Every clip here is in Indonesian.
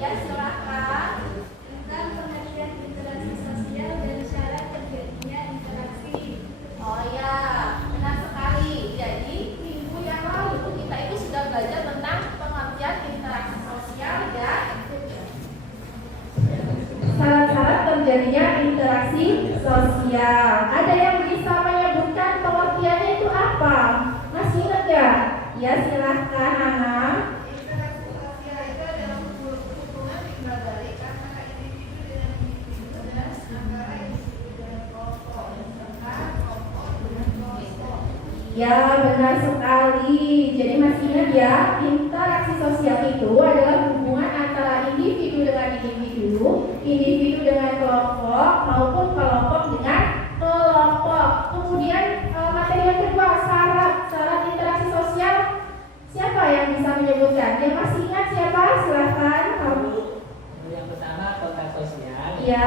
Ya, silakan. Tentang pengertian interaksi sosial dan syarat terjadinya interaksi. Oh ya, benar sekali. Jadi minggu yang lalu kita itu sudah belajar tentang pengertian interaksi sosial dan syarat-syarat terjadinya interaksi sosial. Ada yang bisa menyebutkan pengertiannya itu apa? Masih ingat ya? Ya, silahkan Anak. Interaksi sosial itu adalah hubungan timbal balik antara individu dengan individu dan antara individu dengan kelompok serta kelompok dengan kelompok. Ya, benar sekali. Jadi masih ingat ya, interaksi sosial itu adalah hubungan antara individu dengan individu, individu dengan kelompok, maupun kelompok dengan kelompok. Kemudian materi yang kedua, syarat interaksi sosial. Siapa yang bisa menyebutkan? Yang masih ingat siapa? Silahkan. Yang pertama kontak sosial. Iya.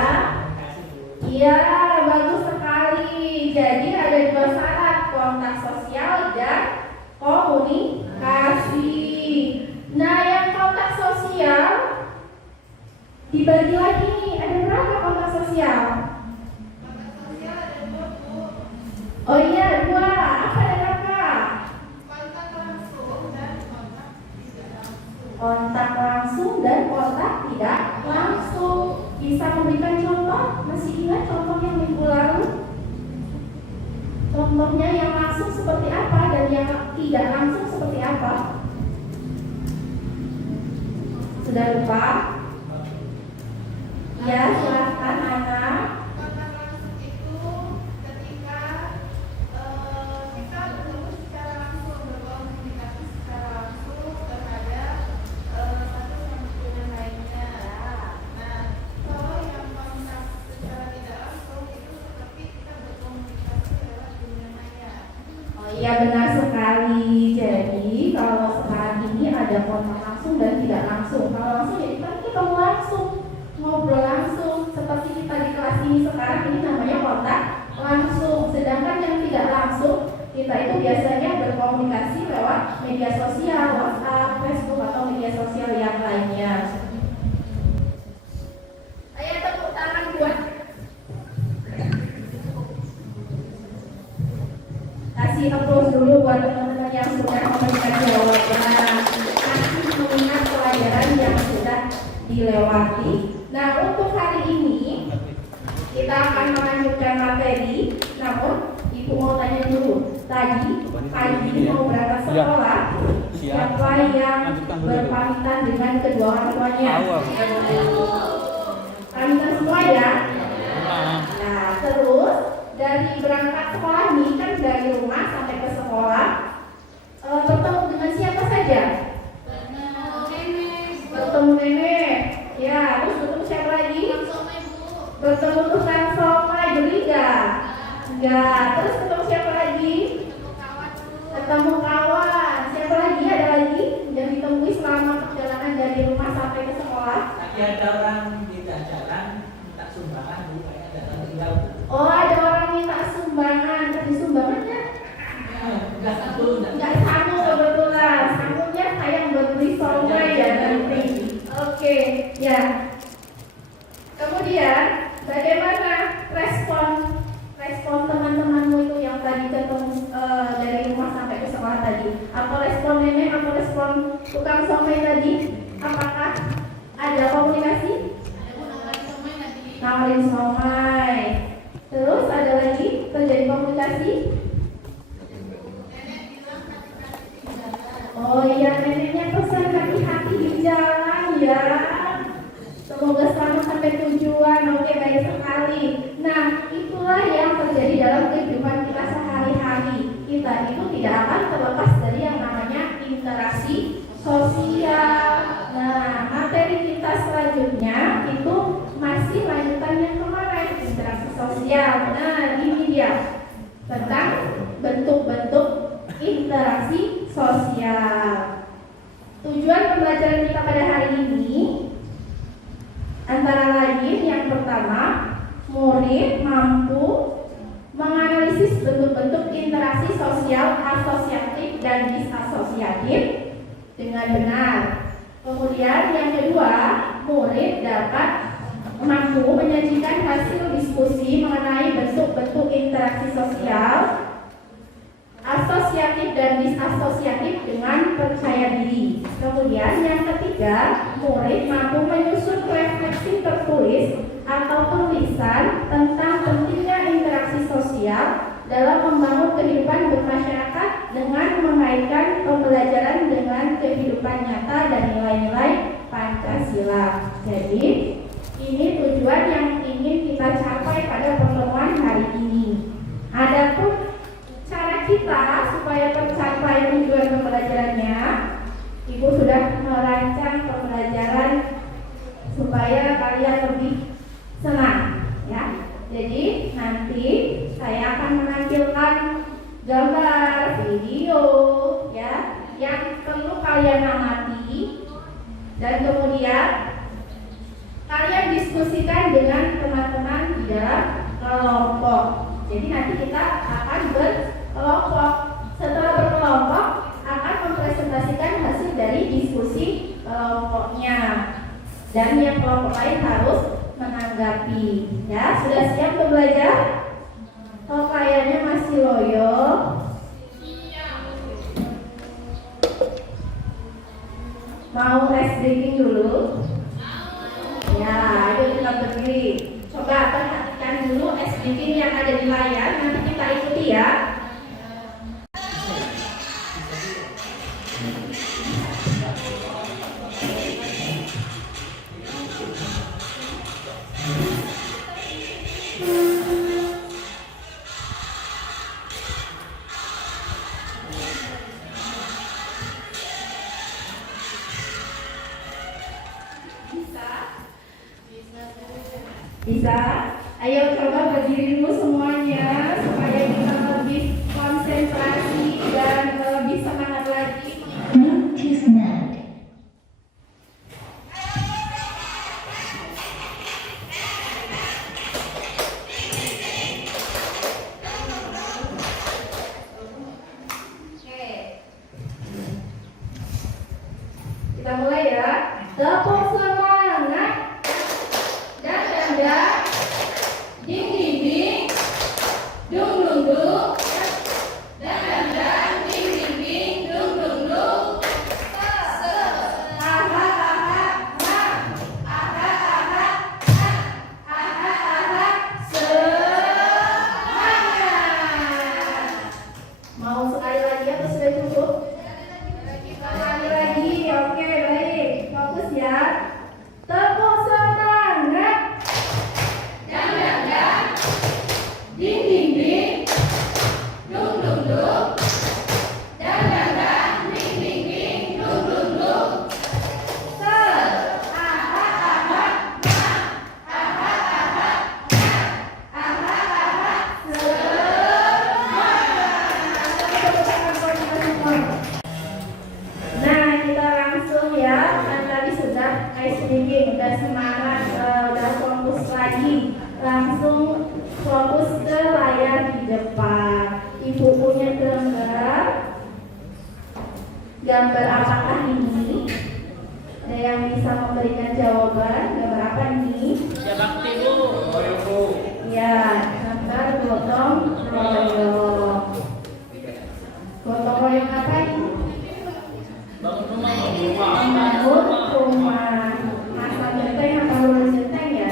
Iya, bagus sekali. Jadi ada dua syarat, kontak sosial dan komunikasi. Nah, yang kontak sosial dibagi lagi nih. Ada berapa kontak sosial? Kontak sosial ada dua, Bu. Oh iya, dua. Apa dan apa? Kontak langsung dan kontak tidak langsung. Kontak langsung dan kontak tidak langsung. Bisa memberikan contoh? Masih ingat contoh yang minggu lalu? Contohnya yang langsung seperti apa dan yang tidak langsung seperti apa? Sudah lupa? Ya, silahkan Anak. Kontak langsung itu ketika kita bertemu secara langsung, berkomunikasi secara langsung terhadap satu sama dengan lainnya. Nah, kalau yang kontak secara tidak langsung itu seperti kita berkomunikasi lewat dunia maya. Oh iya, benar sekali. Jadi kalau sekarang ini ada kontak langsung dan tidak langsung. Kalau langsung ya kita ketemu langsung, ngobrol langsung. Seperti kita di kelas ini sekarang, ini namanya kontak langsung. Sedangkan yang tidak langsung, kita itu biasanya berkomunikasi lewat media sosial, WhatsApp, Facebook, atau media sosial yang lainnya. Ayo tepuk tangan buat kasih applause dulu buat teman-teman yang sudah memberikan jawaban, masih mengingat pelajaran yang sudah dilewati. Nah, untuk hari ini kita akan melanjutkan materi. Namun, Ibu mau tanya dulu. Tadi pagi mau berangkat sekolah, siapa yang berpamitan dengan kedua orang tuanya? Pamitan semua ya? Nah, terus dari berangkat sekolah nih kan dari rumah sampai ke sekolah, bertemu dengan siapa saja? Bertemu nenek. Ya, terus bertemu siapa lagi? Bertemu tukang somai, beli nggak? Enggak. Terus ketemu siapa lagi? Ketemu kawan. Siapa lagi? Ada lagi yang ditemui selama perjalanan dari rumah sampai ke sekolah? Tapi ada orang minta jalan, minta sumbangan, Bu, kayak ada orang tinggal. Oh, ada orang minta sumbangan. Tadi sumbangannya? Enggak satu, Enggak satu kebetulan. Satunya sayang buat beli somai ya nanti. Oke, ya. Kemudian bagaimana respon teman-temanmu itu yang tadi ketemu dari rumah sampai ke sekolah tadi? Apa respon nenek? Apa respon tukang somai tadi? Apakah ada komunikasi? Nawarin somai. Terus ada lagi terjadi komunikasi? Oh iya, neneknya pesan hati-hati di jalan ya. Semoga selamat sampai tujuan. Oke, baik sekali. Nah, itulah yang terjadi dalam kehidupan kita sehari-hari. Kita itu tidak akan terlepas dari yang namanya interaksi sosial. Nah, materi kita selanjutnya itu masih lanjutan yang kemarin, interaksi sosial. Nah, ini dia tentang bentuk-bentuk interaksi sosial. Tujuan pembelajaran kita pada hari ini antara lain yang pertama, murid mampu menganalisis bentuk-bentuk interaksi sosial asosiatif dan disasosiatif dengan benar. Kemudian yang kedua, murid dapat mampu menyajikan hasil diskusi mengenai bentuk-bentuk interaksi sosial, asosiatif dan disasosiatif dengan percaya diri. Kemudian yang ketiga, murid mampu menyusun refleksi tertulis atau tulisan tentang pentingnya interaksi sosial dalam membangun kehidupan bermasyarakat dengan mengaitkan pembelajaran dengan kehidupan nyata dan nilai-nilai Pancasila. Jadi, ini tujuan yang ingin kita capai pada pertemuan hari ini. Adapun cara kita supaya tercapai tujuan pembelajarannya, Ibu sudah merancang pembelajaran supaya kalian lebih senang, ya. Jadi nanti saya akan menampilkan gambar, video, ya, yang perlu kalian amati dan kemudian kalian diskusikan dengan teman-teman di dalam kelompok. Jadi nanti kita akan berkelompok. Setelah berkelompok akan mempresentasikan hasil dari diskusi kelompoknya. Dan yang kelompok lain harus menanggapi. Ya, sudah siap untuk belajar? Kok kayaknya masih loyo? Mau ice breaking dulu? Ya, ayo kita berdiri. Coba perhatikan dulu ice breaking yang ada di layar. Nanti kita ikuti ya. Bisa? Ayo coba berdiri dulu semuanya supaya kita lebih konsentrasi dan lebih semangat lagi. Oke. Kita mulai ya. Tepuk semangat. Ding ding ding, dung dung dung, dan ding ding ding, dung dung dung. Aha aha ha, aha aha ha, aha aha semangat. Mau sekali lagi atau sudah cukup? Sekali lagi, oke baik, fokus ya. Tepuk semangat. Ding ding ding, dung dung dung, dan ding ding ding, dung dung dung. Aha aha ha, aha aha ha, aha aha semangat. Nah, kita langsung ya. Kan tadi sudah ice breaking, udah semangat, udah fokus lagi. Langsung fokus ke layar di depan. Ibu punya gambar. Gambar apakah ini? Ada yang bisa memberikan jawaban? Gambar apa ini? Ya bakti Bu. Ya, gambar gotong royong. Gotong royong apa ini? Membangun rumah. Masa genteng apa lulus genteng ya?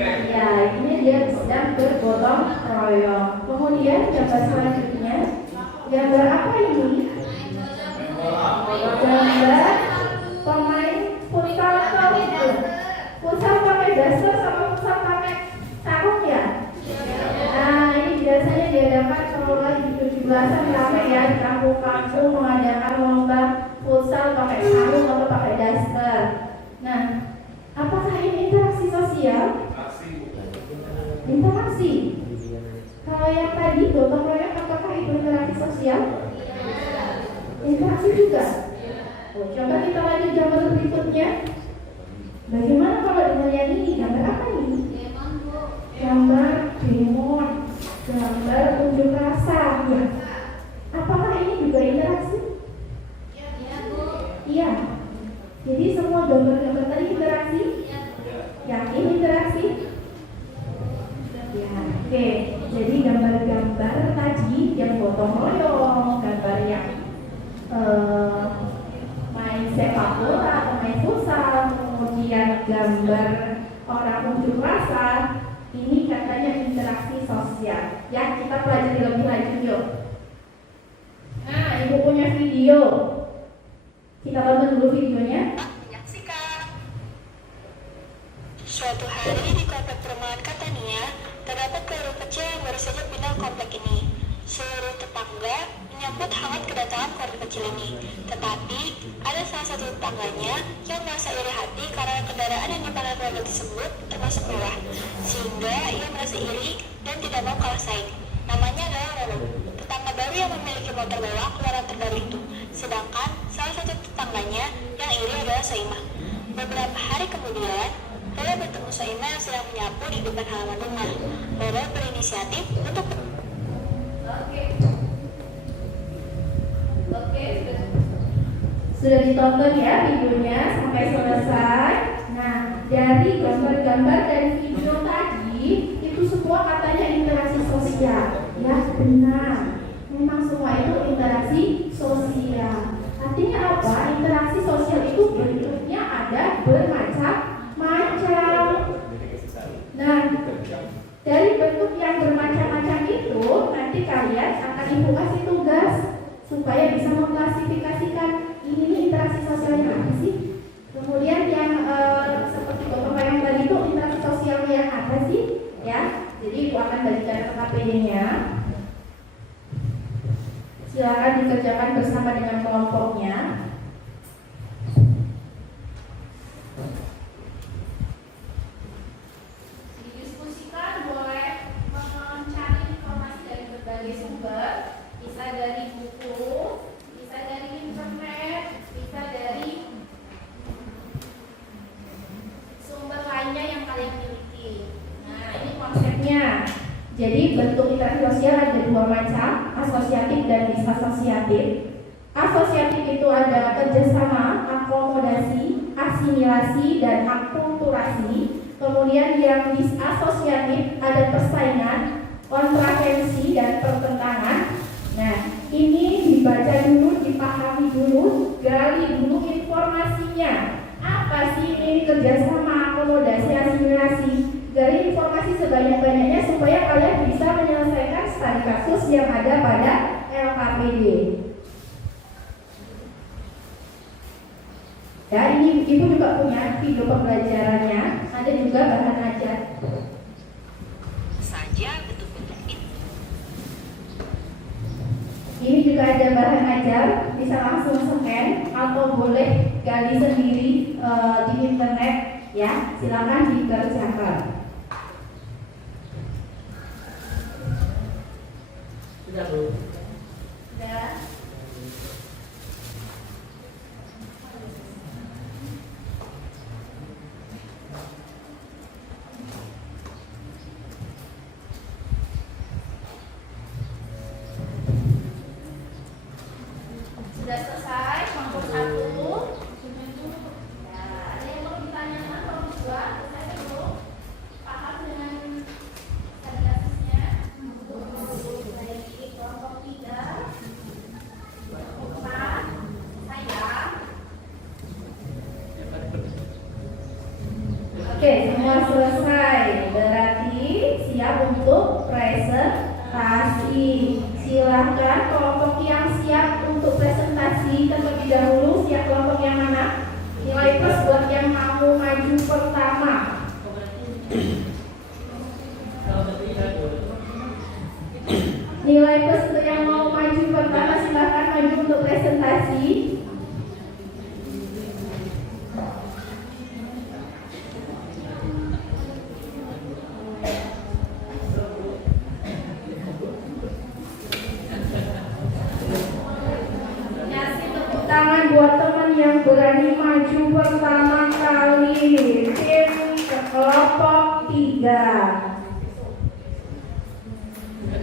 Ya, ini dia sedang bergotong royong. Kemudian gambar selanjutnya, gambar apa ini? Gambar pemain futsal itu. Futsal pakai daster sama futsal pakai sarung ya? Nah, ini biasanya diadakan kalau lagi 17-an ramai ya di kampung-kampung mengadakan lomba futsal pakai sarung atau pakai daster. Nah, apakah ini interaksi sosial? Interaksi. Kalau yang tadi gotong royong, apakah itu interaksi sosial? Interaksi juga. Coba kita lanjut gambar berikutnya. Bagaimana kalau dengan yang ini? Gambar apa ini? Gambar demon. Gambar unjuk rasa. Ya. Apakah ini juga interaksi? Iya. Jadi semua gambar-gambar tadi interaksi? orang unjuk rasa, ini katanya interaksi sosial. Ya, kita pelajari lebih lanjut yuk. Nah, ibu punya video. Kita tonton dulu videonya. Menyaksikan. Suatu hari di komplek perumahan Catania, terdapat keluarga kecil yang baru saja pindah komplek ini. Seluruh tetangga menyambut hangat kedatangan keluarga kecil ini. Tetapi, ada salah satu tetangganya yang merasa iri hati karena kendaraan yang dipakai keluarga tersebut termasuk mewah, sehingga ia merasa iri dan tidak mau kalah saing. Namanya adalah Roro, tetangga baru yang memiliki motor mewah keluaran terbaru itu. Sedangkan salah satu tetangganya yang iri adalah Soimah. Beberapa hari kemudian, Roro bertemu Soimah yang sedang menyapu di depan halaman rumah. Roro berinisiatif untuk Oke, sudah ditonton ya videonya sampai selesai. Nah, dari gambar-gambar dan video tadi itu semua katanya interaksi sosial. Ya, benar. Memang semua itu interaksi sosial. Artinya apa? Interaksi sosial itu bentuknya ada bermacam-macam. Nah, dari bentuk yang bermacam-macam itu nanti kalian akan ibu kasih tugas supaya bisa mengklasifikasikan ini interaksi sosialnya apa sih. Kemudian yang seperti bapak yang tadi itu interaksi sosialnya yang apa sih, ya. Jadi ibu akan bagikan KPD-nya. Silakan dikerjakan bersama dengan kelompoknya. Didiskusikan, boleh mencari informasi dari berbagai sumber, bisa dari buku, bisa dari internet, bisa dari sumber lainnya yang kalian miliki. Nah, ini konsepnya. Jadi bentuk interaksi sosial ada dua macam, asosiatif dan disasosiatif. Asosiatif itu ada kerjasama, akomodasi, asimilasi, dan akulturasi. Kemudian yang disasosiatif ada persaingan, kontravensi, dan pertentangan. Nah, ini dibaca dulu, dipahami dulu, gali dulu informasinya. Apa sih ini kerjasama, akomodasi, asimilasi? Gali informasi sebanyak-banyaknya supaya kalian bisa menyelesaikan studi kasus yang ada pada LKPD. Ya, ini ibu juga punya video pembelajarannya, ada juga bahan ajar. saja bentuk-bentuk itu. Ini juga ada bahan ajar, bisa langsung scan atau boleh gali sendiri di internet, ya. Silakan dikerjakan. Sudah Bu. Sudah. Sudah selesai kelompok 1. Ya, ada yang mau ditanyakan kelompok 2? Selesai belum? Paham dengan studi kasusnya? Baik, kelompok 3, kelompok 4, saya. Oke, semua selesai. Berarti siap untuk presentasi. Silahkan kelompok yang siap untuk presentasi terlebih dahulu. Siap kelompok yang mana? Nilai plus buat yang mau maju pertama. Nilai plus untuk yang mau maju pertama, silahkan maju untuk presentasi. Kasih tepuk tangan buat teman yang berani maju pertama kali. Tim kelompok 3.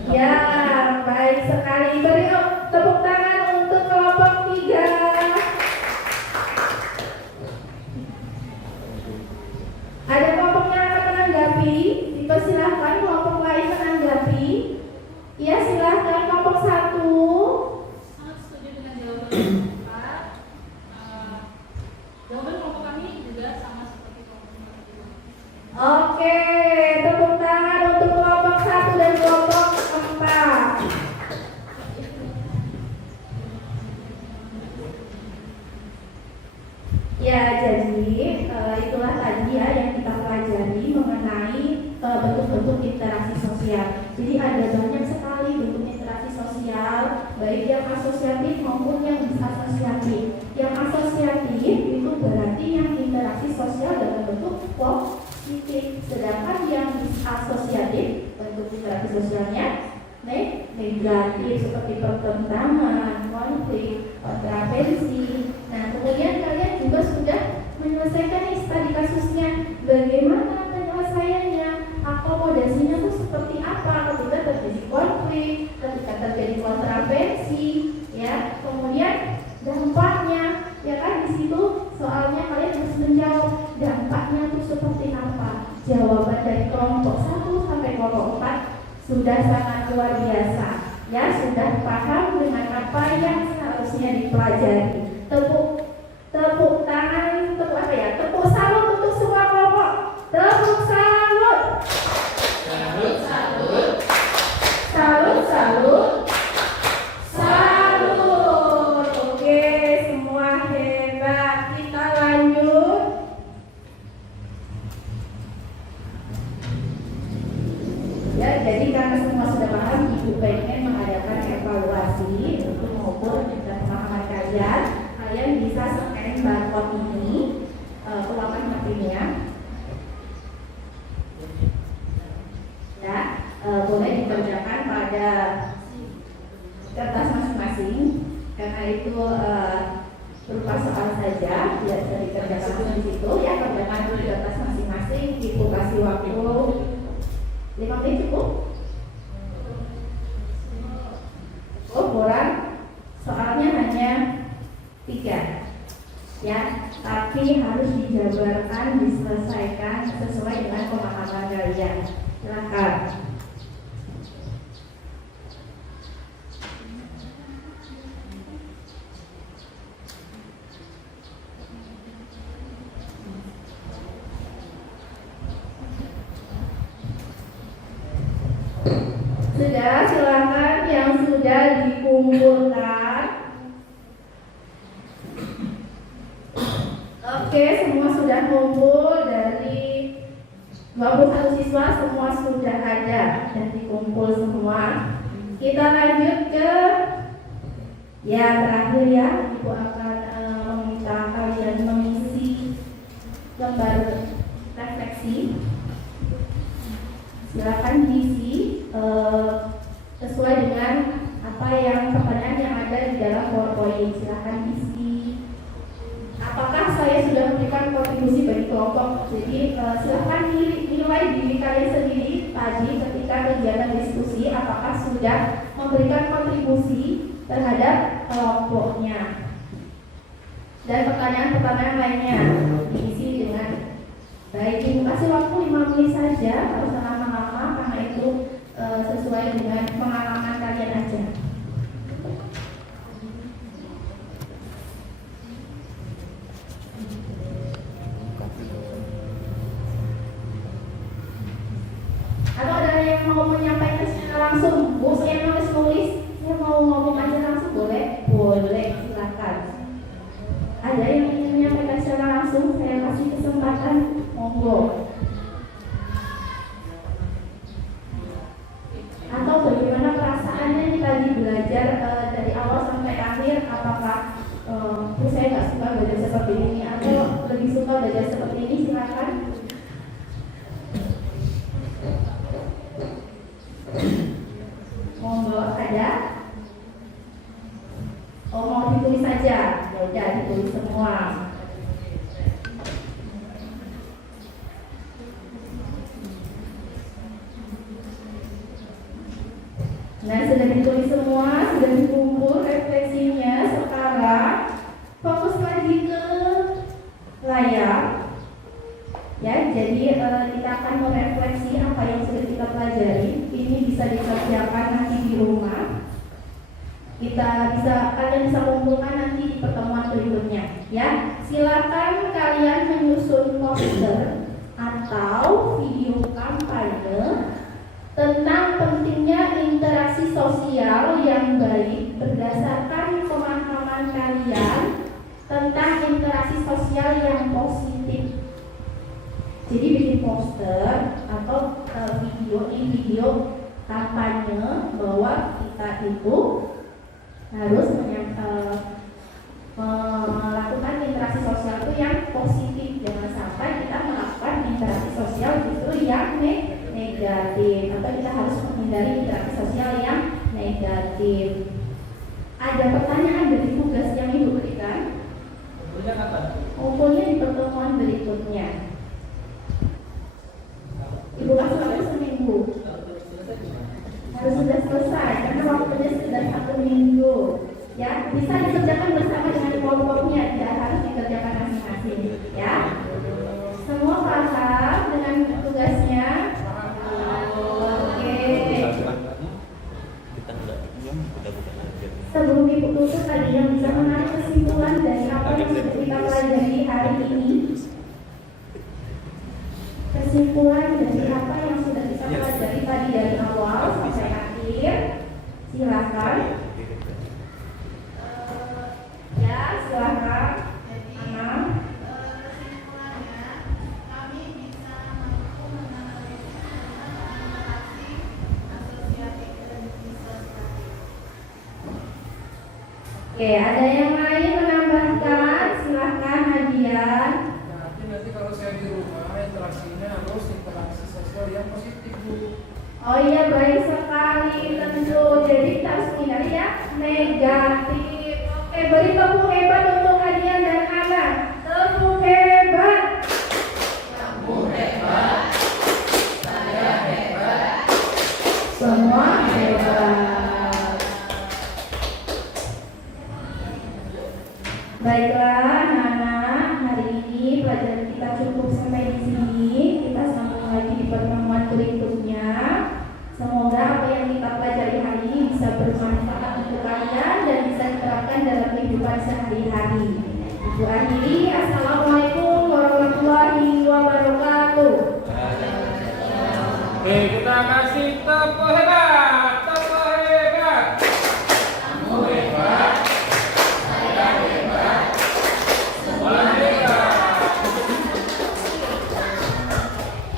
Ya, baik sekali. Beri tepuk tangan untuk kelompok 3. Ada kelompok yang akan menanggapi? Dipersilahkan kelompok lain menanggapi. Ya, silahkan kelompok 1. Sangat setuju dengan jawaban Pak. Jawaban kelompok kami juga sama seperti kelompok 2. Oke, tepuk tangan untuk kelompok 1 dan kelompok 4. Ya, jadi itulah tadi ya yang kita pelajari mengenai bentuk-bentuk interaksi sosial. Jadi ada banyak sekali bentuk interaksi sosial, baik yang asosiatif maupun yang disasosiatif. Yang asosiatif itu berarti yang interaksi sosial dalam bentuk positif, sedangkan yang disasosiatif bentuk interaksi sosialnya negatif seperti pertentangan, konflik, kontravensi. Nah, kemudian kalian juga sudah menyelesaikan nih studi kasusnya. Bagaimana penyelesaiannya? Akomodasinya itu seperti apa ketika terjadi konflik, ketika terjadi kontravensi, ya. Kemudian dampaknya, ya kan di situ soalnya kalian harus menjawab dampaknya itu seperti apa. Jawaban dari kelompok 1 sampai kelompok 4 sudah sangat luar biasa, ya, sudah paham dengan apa yang seharusnya dipelajari. Tepuk tangan, tepuk apa ya? Tepuk salut untuk semua kelompok. Tepuk salut. Salut, salut. Salut, salut. Salut. Oke, semua hebat. Kita lanjut. Ya, jadi karena semua sudah paham, Ibu pengen mengadakan evaluasi untuk mengukur dan pemahaman kalian. Kalian bisa scan barcode ini, ulangan materinya. Ya, boleh dikerjakan pada kertas masing-masing, karena itu berupa soal saja, tidak bisa dikerjakan di situ. Ya, kerjakan di kertas masing-masing. Ibu kasih waktu 5 menit cukup? Oh, kurang. Soalnya hanya 3, ya. Tapi harus dijabarkan, diselesaikan sesuai dengan pemahaman kalian. Silakan. Sudah, silakan yang sudah dikumpulkan. Oke, semua sudah kumpul. Dari 21 siswa semua sudah ada dan dikumpul semua. Kita lanjut ke terakhir ya. Ibu akan meminta kalian mengisi lembar refleksi. Silakan diisi sesuai dengan apa yang pertanyaan yang ada di dalam PowerPoint. Silakan isi. Apakah saya sudah memberikan kontribusi bagi kelompok? Jadi silakan nilai diri kalian sendiri tadi ketika kegiatan diskusi, apakah sudah memberikan kontribusi terhadap kelompoknya. Dan pertanyaan-pertanyaan lainnya diisi dengan baik. Ibu kasih waktu 5 menit saja, harus lama-lama karena itu sesuai dengan pengalaman kalian aja. Atau ada yang mau menyampaikan secara langsung? Bu, saya nulis, saya mau ngomong aja langsung, boleh? Boleh, silakan. Ada yang ingin menyampaikan secara langsung? Saya kasih kesempatan, monggo. Atau bagaimana perasaannya nih tadi belajar dari awal sampai akhir? Apakah saya nggak suka belajar seperti ini atau lebih suka belajar seperti ini? Silakan. Monggo, ada? Oh, mau ditulis saja? Ya udah, ditulis semua. Nah, sudah ditulis semua, sudah dikumpul refleksinya. Sekarang fokus lagi ke layar. Ya, jadi kita akan merefleksi apa yang sudah kita pelajari. Ini bisa dikerjakan nanti di rumah. Kalian bisa kumpulkan nanti di pertemuan berikutnya. Ya, silakan kalian menyusun poster atau video interaksi sosial yang positif. Jadi bikin poster atau video kampanye bahwa kita itu harus melakukan interaksi sosial itu yang positif. Jangan sampai kita melakukan interaksi sosial justru yang negatif, atau kita harus menghindari interaksi sosial yang negatif. Ada pertanyaan dari tugas yang Ibu berikan? Kumpulnya di pertemuan berikutnya. Ibu kasih waktu seminggu. Harus sudah selesai karena waktunya sudah 1 minggu. Ya, bisa dikerjakan bersama dengan kelompoknya, tidak harus dikerjakan masing-masing. Ya, semua paham dengan tugasnya? Oke. Sebelum Ibu tutup tadi, yang bisa menarik kesimpulan dari apa yang sudah kita pelajari hari ini. Kesimpulan dari apa yang sudah kita pelajari tadi dari awal sampai akhir, silakan. Ya, silakan. Kesimpulannya, kami bisa mampu menganalisis asosiatif dan disosiatif. Oke, ada yang lain menambahkan? Silakan Hadian. Nanti kalau saya di rumah interaksinya harus interaksi sosial yang positif, Bu. Oh iya, baik sekali tentu. Jadi kita harus menghindari yang negatif. Oke, beri tepuk hebat untuk Hadian dan Ana. Tepuk hebat. Kamu hebat, saya hebat. Semua hebat. Baiklah, anak-anak, hari ini pelajaran kita cukup sampai di sini. Kita sambung lagi di pertemuan berikutnya. Semoga apa yang kita pelajari hari ini bisa bermanfaat untuk kalian dan bisa diterapkan dalam kehidupan sehari-hari. Ibu akhiri, assalamualaikum warahmatullahi wabarakatuh. Oke, kita kasih tepuk